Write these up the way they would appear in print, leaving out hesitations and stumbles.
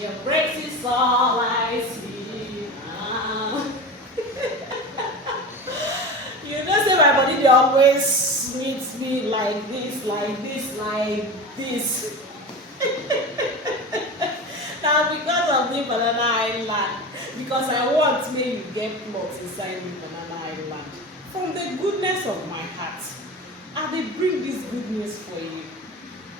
Your grace is all I see now. You know, say my body, they always meets me like this, like this, like this. Now, because of the Banana Highland, because I want me you get plots inside the Banana Highland. From the goodness of my heart, I dey bring this good news for you.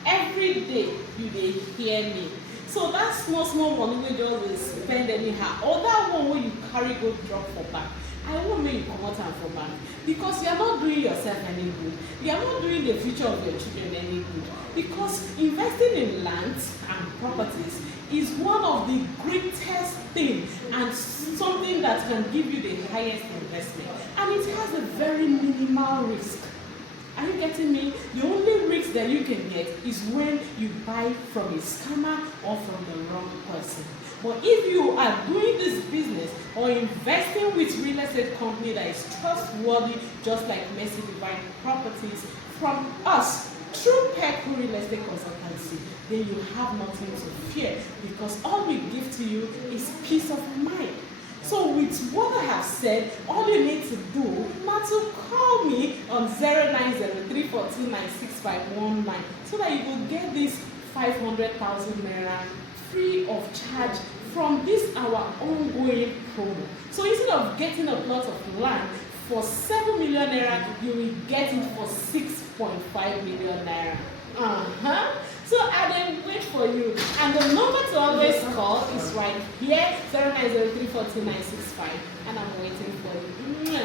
Every day you dey hear me. So that small money wey just dey spend anyhow, or that one wey you carry go drop for bank, I won't make you comot am for bank, because you are not doing yourself any good. You are not doing the future of your children any good. Because investing in land and properties is one of the greatest things and something that can give you the highest investment. And it has a very minimal risk. Are you getting me? The only risk that you can get is when you buy from a scammer or from the wrong person. But if you are doing this business or investing with real estate company that is trustworthy, just like Mercy Divine Properties, from us, through Port-Harcourt Real Estate Consultancy, then you have nothing to fear, because all we give to you is peace of mind. So with what I have said, all you need to do now to call me on 0903429659 so that you will get this 500,000 naira free of charge from this our ongoing promo. So instead of getting a plot of land for 7 million naira, you will get it for 6.5 million naira. So I then wait for you. And the number to always call is right here, 0903429659, and I'm waiting for you.